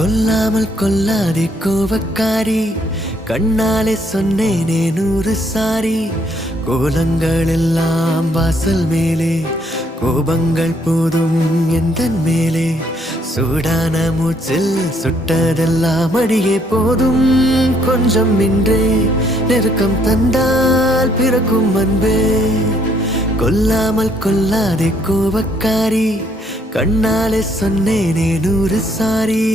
கொல்லாமல் கொல்லாதே கோபக்காரி, கண்ணாலே சொன்னேனே 100 சாரி. கோலங்கள் எல்லாம் வாசல் மேலே, கோபங்கள் போதும் எந்தன் மேலே. சூடான மூச்சில் சுட்டதெல்லாம் அடியே போதும். கொஞ்சம் இன்றே நெருக்கம் தந்தால் பிறக்கும் அன்பே. கொல்லாமல் கொல்லாதே கோபக்காரி, கண்ணாலே சொன்னேனே 100 சாரி.